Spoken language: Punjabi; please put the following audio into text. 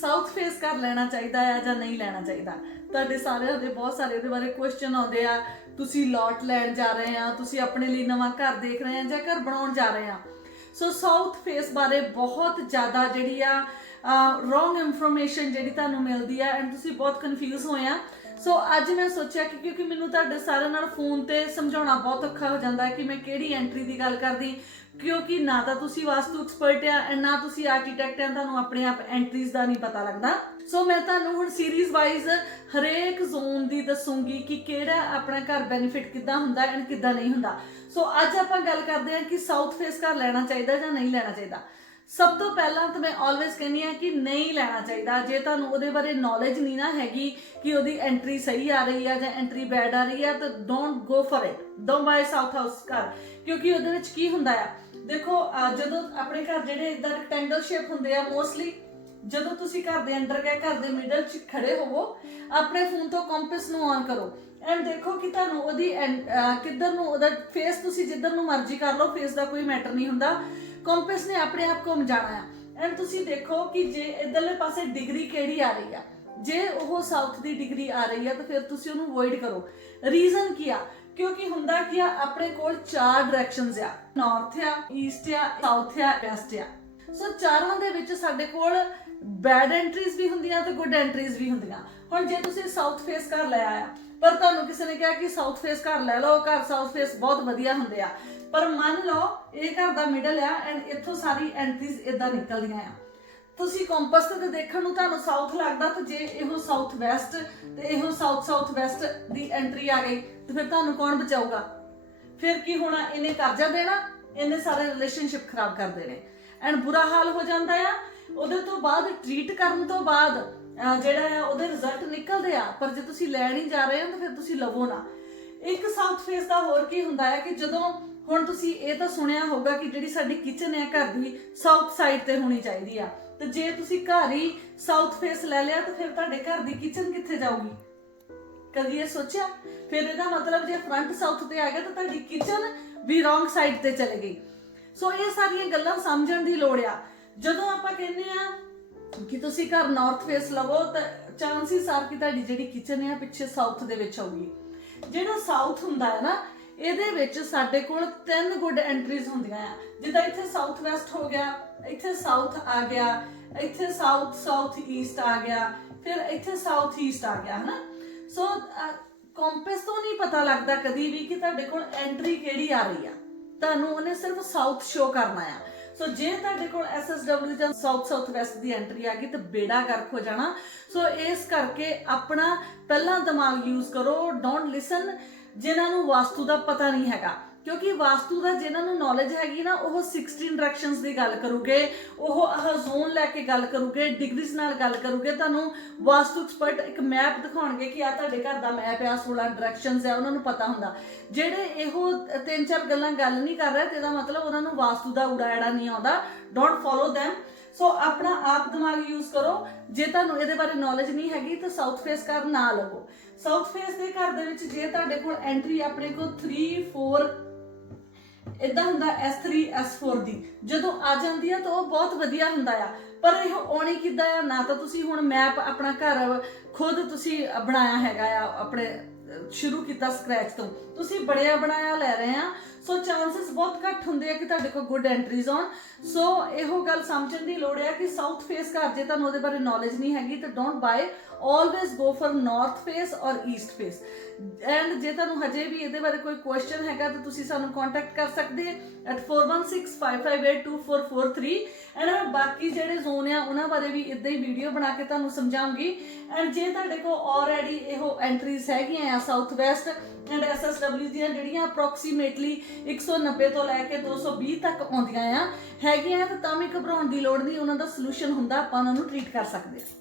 ਸਾਊਥ ਫੇਸ ਕਰ ਲੈਣਾ ਚਾਹੀਦਾ ਆ ਜਾਂ ਨਹੀਂ ਲੈਣਾ ਚਾਹੀਦਾ? ਤੁਹਾਡੇ ਸਾਰਿਆਂ ਦੇ ਬਹੁਤ ਸਾਰੇ ਇਹਦੇ ਬਾਰੇ ਕੁਐਸਚਨ ਆਉਂਦੇ ਆ। ਤੁਸੀਂ ਲੋਟ ਲੈਣ ਜਾ ਰਹੇ ਆ, ਤੁਸੀਂ ਆਪਣੇ ਲਈ ਨਵਾਂ ਘਰ ਦੇਖ ਰਹੇ ਆ ਜਾਂ ਘਰ ਬਣਾਉਣ ਜਾ ਰਹੇ ਆ। ਸੋ ਸਾਊਥ ਫੇਸ ਬਾਰੇ ਬਹੁਤ ਜ਼ਿਆਦਾ ਜਿਹੜੀ ਆ ਰੋਂਗ ਇਨਫੋਰਮੇਸ਼ਨ ਜਿਹੜੀ ਤੁਹਾਨੂੰ ਮਿਲਦੀ ਆ ਐਂਡ ਤੁਸੀਂ ਬਹੁਤ ਕਨਫਿਊਜ਼ ਹੋਏ ਆ। ਸੋ ਅੱਜ ਮੈਂ ਸੋਚਿਆ ਕਿ ਕਿਉਂਕਿ ਮੈਨੂੰ ਤੁਹਾਡੇ ਸਾਰਿਆਂ ਨਾਲ ਫੋਨ ਤੇ ਸਮਝਾਉਣਾ ਬਹੁਤ ਔਖਾ ਹੋ ਜਾਂਦਾ ਹੈ ਕਿ ਮੈਂ ਕਿਹੜੀ ਐਂਟਰੀ ਦੀ ਗੱਲ ਕਰਦੀ। ਕਿਉਂਕਿ ਨਾ ਤਾਂ ਤੁਸੀਂ ਵਾਸਤੂ ਐਕਸਪਰਟ ਆ ਐਂਡ ਨਾ ਤੁਸੀਂ ਆਰਕੀਟੈਕਟ ਆ, ਤੁਹਾਨੂੰ ਆਪਣੇ ਆਪ ਐਂਟਰੀਜ਼ ਦਾ ਨਹੀਂ ਪਤਾ ਲੱਗਦਾ। ਸੋ ਮੈਂ ਤੁਹਾਨੂੰ ਹੁਣ ਸੀਰੀਜ਼ ਵਾਈਜ਼ ਹਰੇਕ ਜ਼ੋਨ ਦੀ ਦੱਸੂਗੀ ਕਿ ਕਿਹੜਾ ਆਪਣਾ ਘਰ ਬੈਨੀਫਿਟ ਕਿੱਦਾਂ ਹੁੰਦਾ ਐਂਡ ਕਿੱਦਾਂ ਨਹੀਂ ਹੁੰਦਾ। ਸੋ ਅੱਜ ਆਪਾਂ ਗੱਲ ਕਰਦੇ ਹਾਂ ਕਿ ਸਾਊਥ ਫੇਸ ਘਰ ਲੈਣਾ ਚਾਹੀਦਾ ਜਾਂ ਨਹੀਂ ਲੈਣਾ ਚਾਹੀਦਾ। ਸਭ ਤੋਂ ਪਹਿਲਾਂ ਤਾਂ ਮੈਂ ਆਲਵੇਸ ਕਹਿੰਦੀ ਆ ਕਿ ਨਹੀਂ ਲੈਣਾ ਚਾਹੀਦਾ। ਜੇ ਤੁਹਾਨੂੰ ਉਹਦੇ ਬਾਰੇ ਨੌਲੇਜ ਨਹੀਂ ਨਾ ਹੈਗੀ ਕਿ ਉਹਦੀ ਐਂਟਰੀ ਸਹੀ ਆ ਰਹੀ ਆ ਜਾਂ ਐਂਟਰੀ ਬੈਡ ਆ ਰਹੀ ਆ, ਤਾਂ don't go for it don't buy south house ਘਰ। ਕਿਉਂਕਿ ਉਹਦੇ ਵਿੱਚ ਕੀ ਹੁੰਦਾ ਆ? ਦੇਖੋ ਜਦੋਂ ਆਪਣੇ ਘਰ ਜਿਹੜੇ ਇਦਾਂ ਰੈਕਟੈਂਗਲ ਸ਼ੇਪ ਹੁੰਦੇ ਆ ਮੋਸਟਲੀ ਜਦੋਂ ਤੁਸੀਂ ਘਰ ਦੇ ਅੰਦਰ ਗਏ, ਘਰ ਦੇ ਮਿਡਲ 'ਚ ਖੜੇ ਹੋਵੋ, ਆਪਣੇ ਫੋਨ ਤੋਂ ਕੰਪਸ ਨੂੰ ਔਨ ਕਰੋ। ਐਂਡ ਦੇਖੋ ਕਿ ਤੁਹਾਨੂੰ ਉਹਦੀ ਕਿੱਧਰ ਨੂੰ ਉਹਦਾ ਫੇਸ ਤੁਸੀਂ ਜਿੱਧਰ ਨੂੰ ਮਰਜ਼ੀ ਕਰ ਲਓ ਫੇਸ ਦਾ ਕੋਈ ਮੈਟਰ ਨਹੀਂ ਹੁੰਦਾ। ਕੰਪਸ ਨੇ ਆਪਣੇ ਆਪ ਘੁੰਮ ਜਾਣਾ ਆ। ਐਂਡ ਤੁਸੀਂ ਦੇਖੋ ਕਿ ਜੇ ਇਧਰਲੇ ਪਾਸੇ ਡਿਗਰੀ ਕਿਹੜੀ ਆ ਰਹੀ ਆ? ਜੇ ਉਹ ਸਾਊਥ ਦੀ ਡਿਗਰੀ ਆ ਰਹੀ ਆ, ਤਾਂ ਫਿਰ ਤੁਸੀਂ ਉਹਨੂੰ ਅਵੋਇਡ ਕਰੋ। ਰੀਜ਼ਨ ਕੀ ਆ? ਕਿਉਂਕਿ ਹੁੰਦਾ ਕੀ ਆ, ਆਪਣੇ ਕੋਲ ਚਾਰ ਡਾਇਰੈਕਸ਼ਨਸ ਆ। ਨਾਰਥ ਆ ਈਸਟ ਆ ਸਾਊਥ ਆ ਵੈਸਟ ਆ। ਸੋ ਚਾਰਾਂ ਦੇ ਵਿੱਚ ਸਾਡੇ ਕੋਲ ਬੈਡ ਐਂਟਰੀਜ਼ ਵੀ ਹੁੰਦੀਆਂ ਤੇ ਗੁੱਡ ਐਂਟਰੀਜ਼ ਵੀ ਹੁੰਦੀਆਂ। ਹੁਣ ਜੇ ਤੁਸੀਂ ਸਾਊਥ ਫੇਸ ਘਰ ਲੈ ਆਇਆ, ਪਰ ਤੁਹਾਨੂੰ ਕਿਸੇ ਨੇ ਕਿਹਾ ਕਿ ਸਾਊਥ ਫੇਸ ਘਰ ਲੈ ਲਓ, ਘਰ ਸਾਊਥ ਫੇਸ ਬਹੁਤ ਵਧੀਆ ਹੁੰਦੇ ਆ। ਪਰ ਮੰਨ ਲਓ, ਇਹ ਘਰ ਦਾ ਮਿਡਲ ਆ ਐਂਡ ਇੱਥੋਂ ਸਾਰੀ ਐਂਟਰੀਜ਼ ਇਦਾਂ ਨਿਕਲਦੀਆਂ ਆ। ਤੁਸੀਂ ਕੰਪਸ ਤੇ ਦੇਖਣ ਨੂੰ ਤੁਹਾਨੂੰ ਸਾਊਥ ਲੱਗਦਾ ਤੇ ਜੇ ਇਹੋ ਸਾਊਥ ਵੈਸਟ ਤੇ ਇਹੋ ਸਾਊਥ ਸਾਊਥ ਵੈਸਟ ਦੀ ਐਂਟਰੀ ਆ ਗਈ, ਤੇ ਫਿਰ ਤੁਹਾਨੂੰ ਕੌਣ ਬਚਾਊਗਾ? ਫਿਰ ਕੀ ਹੋਣਾ? ਇਹਨੇ ਕਰਜ਼ਾ ਦੇਣਾ, ਇਹਨੇ ਸਾਰੇ ਰਿਲੇਸ਼ਨਸ਼ਿਪ ਖਰਾਬ ਕਰ ਦੇਣੇ। ਐਂਡ ਬੁਰਾ ਹਾਲ ਹੋ ਜਾਂਦਾ ਆ ਉਹਦੇ ਤੋਂ ਬਾਅਦ ਟ੍ਰੀਟ ਕਰਨ ਤੋਂ ਬਾਅਦ ਅਹ, ਜਿਹੜਾ ਆ ਉਹਦੇ ਰਿਜ਼ਲਟ ਨਿਕਲਦੇ ਆ ਪਰ ਜੇ ਤੁਸੀਂ ਲੈਣ ਹੀ ਜਾ ਰਹੇ ਹੋ ਤਾਂ ਫਿਰ ਤੁਸੀਂ ਲਵੋ ਨਾ। ਇੱਕ ਸਾਊਥ ਫੇਸ ਦਾ ਹੋਰ ਕੀ ਹੁੰਦਾ ਹੈ ਕਿ ਜਦੋਂ ਹੁਣ ਤੁਸੀਂ ਇਹ ਤਾਂ ਸੁਣਿਆ ਹੋਊਗਾ ਕਿ ਜਿਹੜੀ ਸਾਡੀ ਕਿਚਨ ਹੈ ਘਰ ਦੀ ਸਾਊਥ ਸਾਈਡ ਤੇ ਹੋਣੀ ਚਾਹੀਦੀ ਆ। ਤੇ ਜੇ ਤੁਸੀਂ ਘਰ ਹੀ ਸਾਊਥ ਫੇਸ ਲੈ ਲਿਆ ਤਾਂ ਫਿਰ ਤੁਹਾਡੇ ਘਰ ਦੀ ਕਿਚਨ ਕਿੱਥੇ ਜਾਊਗੀ? ਕਦੀ ਇਹ ਸੋਚਿਆ? ਫਿਰ ਇਹਦਾ ਮਤਲਬ ਜੇ ਫਰੰਟ ਸਾਊਥ ਤੇ ਆ ਗਿਆ ਤਾਂ ਤੁਹਾਡੀ ਕਿਚਨ ਵੀ ਰੋਂਗ ਸਾਈਡ ਤੇ ਚਲੇ ਗਈ। ਸੋ ਇਹ ਸਾਰੀਆਂ ਗੱਲਾਂ ਸਮਝਣ ਦੀ ਲੋੜ ਆ। ਜਦੋਂ ਆਪਾਂ ਕਹਿੰਦੇ ਆ ਕਿ ਤੁਸੀਂ ਘਰ ਨਾਰਥ ਫੇਸ ਲਵੋ, ਤਾਂ ਚਾਂਸਿਸ ਆਰ ਕਿ ਤੁਹਾਡੀ ਜਿਹੜੀ ਕਿਚਨ ਹੈ ਪਿੱਛੇ ਸਾਊਥ ਦੇ ਵਿੱਚ ਹੋਊਗੀ। ਜਿਹੜਾ ਸਾਊਥ ਹੁੰਦਾ ਹੈ ਨਾ, ਇਹਦੇ ਵਿੱਚ ਸਾਡੇ ਕੋਲ ਤਿੰਨ ਗੁੱਡ ਐਂਟਰੀਜ਼ ਹੁੰਦੀਆਂ ਆ। ਜਿੱਦਾਂ ਇੱਥੇ ਸਾਊਥ ਵੈਸਟ ਹੋ ਗਿਆ, ਇੱਥੇ ਸਾਊਥ ਆ ਗਿਆ, ਇੱਥੇ ਸਾਊਥ ਸਾਊਥ ਈਸਟ ਆ ਗਿਆ, ਫਿਰ ਇੱਥੇ ਸਾਊਥ ਈਸਟ ਆ ਗਿਆ, ਹਨਾ? ਸੋ ਕੰਪਸ ਤੋਂ ਨਹੀਂ ਪਤਾ ਲੱਗਦਾ ਕਦੀ ਵੀ ਕਿ ਤੁਹਾਡੇ ਕੋਲ ਐਂਟਰੀ ਕਿਹੜੀ ਆ ਰਹੀ ਆ। ਤੁਹਾਨੂੰ ਉਹਨੇ ਸਿਰਫ ਸਾਊਥ ਸ਼ੋ ਕਰਨਾ ਆ। ਸੋ ਜੇ ਤੁਹਾਡੇ ਕੋਲ SSW ਜਾਂ ਸਾਊਥ ਸਾਊਥ ਵੈਸਟ ਦੀ ਐਂਟਰੀ ਆ ਗਈ, ਤਾਂ ਬੇੜਾ ਗਰਕ ਹੋ ਜਾਣਾ। ਸੋ ਇਸ ਕਰਕੇ ਆਪਣਾ ਪਹਿਲਾਂ ਦਿਮਾਗ ਯੂਜ਼ ਕਰੋ ਡੋਨਟ ਲਿਸਨ ਜਿਨ੍ਹਾਂ ਨੂੰ ਵਾਸਤੂ ਦਾ ਪਤਾ ਨਹੀਂ ਹੈਗਾ। ਕਿਉਂਕਿ ਵਾਸਤੂ ਦਾ ਜਿਨ੍ਹਾਂ ਨੂੰ ਨੌਲੇਜ ਹੈਗੀ ਨਾ, ਉਹ 16 ਡਾਇਰੈਕਸ਼ਨਸ ਦੀ ਗੱਲ ਕਰੂਗੇ, ਉਹ ਜ਼ੋਨ ਲੈ ਕੇ ਗੱਲ ਕਰੂਗੇ ਡਿਗਰੀਜ਼ ਨਾਲ ਗੱਲ ਕਰੂਗੇ, ਤੁਹਾਨੂੰ ਵਾਸਤੂ ਐਕਸਪਰਟ ਇੱਕ ਮੈਪ ਦਿਖਾਉਣਗੇ ਕਿ ਆ ਤੁਹਾਡੇ ਘਰ ਦਾ ਮੈਪ ਆ 16 ਡਾਇਰੈਕਸ਼ਨਸ ਆ, ਉਹਨਾਂ ਨੂੰ ਪਤਾ ਹੁੰਦਾ। ਜਿਹੜੇ ਇਹੋ ਤਿੰਨ ਚਾਰ ਗੱਲਾਂ ਗੱਲ ਨਹੀਂ ਕਰ ਰਹੇ ਤੇ ਇਹਦਾ ਮਤਲਬ ਉਹਨਾਂ ਨੂੰ ਵਾਸਤੂ ਦਾ ਉਡਾੜਾ ਨਹੀਂ ਆਉਂਦਾ। ਡੋਨਟ ਫੋਲੋ them ਸੋ ਆਪਣਾ ਆਪ ਦਿਮਾਗ ਯੂਜ਼ ਕਰੋ। ਜੇ ਤੁਹਾਨੂੰ ਇਹਦੇ ਬਾਰੇ ਨੌਲੇਜ ਨਹੀਂ ਹੈਗੀ, ਤਾਂ ਸਾਊਥ ਫੇਸ ਘਰ ਨਾ ਲਵੋ। ਸਾਊਥ ਫੇਸ ਦੇ ਘਰ ਦੇ ਵਿੱਚ ਜੇ ਤੁਹਾਡੇ ਕੋਲ ਐਂਟਰੀ ਆਪਣੇ ਕੋਲ 3 4 ਇਦਾਂ ਹੁੰਦਾ S3 S4 ਦੀ। ਜਦੋਂ ਆ ਜਾਂਦੀ ਆ ਤਾਂ ਉਹ ਬਹੁਤ ਵਧੀਆ ਹੁੰਦਾ ਆ। ਪਰ ਇਹ ਆਉਣੀ ਕਿੱਦਾਂ ਆ? ਨਾ ਤਾਂ ਤੁਸੀਂ ਹੁਣ ਮੈਪ ਆਪਣਾ ਘਰ ਖੁਦ ਤੁਸੀਂ ਬਣਾਇਆ ਹੈਗਾ ਆ, ਆਪਣੇ ਸ਼ੁਰੂ ਕੀਤਾ ਸਕ੍ਰੈਚ ਤੋਂ। ਤੁਸੀਂ ਬੜਿਆ ਬਣਾਇਆ ਲੈ ਰਹੇ ਆ। ਸੋ ਚਾਂਸਸ ਬਹੁਤ ਘੱਟ ਹੁੰਦੇ ਆ ਕਿ ਤੁਹਾਡੇ ਕੋਲ ਗੁੱਡ ਐਂਟਰੀਜ਼ ਆਉਣ। ਸੋ ਇਹੋ ਗੱਲ ਸਮਝਣ ਦੀ ਲੋੜ ਹੈ ਕਿ ਸਾਊਥ ਫੇਸ ਘਰ ਜੇ ਤੁਹਾਨੂੰ ਉਹਦੇ ਬਾਰੇ ਨੌਲੇਜ ਨਹੀਂ ਹੈਗੀ, ਤਾਂ don't buy always go for north face or east face and ਜੇ ਤੁਹਾਨੂੰ ਹਜੇ ਵੀ ਇਹਦੇ ਬਾਰੇ ਕੋਈ ਕੁਐਸਚਨ ਹੈਗਾ, ਤਾਂ ਤੁਸੀਂ ਸਾਨੂੰ ਕੰਟੈਕਟ ਕਰ ਸਕਦੇ at 4165582443 ਐਂਡ ਬਾਕੀ ਜਿਹੜੇ ਜ਼ੋਨ ਆ, ਉਹਨਾਂ ਬਾਰੇ ਵੀ ਇਦਾਂ ਹੀ ਵੀਡੀਓ ਬਣਾ ਕੇ ਤੁਹਾਨੂੰ ਸਮਝਾਉਂਗੀ। ਐਂਡ ਜੇ ਤੁਹਾਡੇ ਕੋਲ ਆਲਰੇਡੀ ਇਹੋ ਐਂਟਰੀਜ਼ ਹੈਗੀਆਂ ਆ ਸਾਊਥ ਵੈਸਟ ਐਂਡ ਐਸਐਸਡਬਲਯੂ ਦੀਆਂ, ਜਿਹੜੀਆਂ ਅਪਰੋਕਸੀਮੇਟਲੀ 190 ਤੋਂ ਲੈ ਕੇ 220 ਤੱਕ ਆਉਂਦੀਆਂ ਆ, ਹੈਗੀਆਂ ਤਾਂ ਤਾਂ ਵੀ ਘਬਰਾਉਣ ਦੀ ਲੋੜ ਨਹੀਂ, ਉਹਨਾਂ ਦਾ ਸੋਲੂਸ਼ਨ ਹੁੰਦਾ, ਆਪਾਂ ਉਹਨਾਂ ਨੂੰ ਟ੍ਰੀਟ ਕਰ ਸਕਦੇ ਹਾਂ।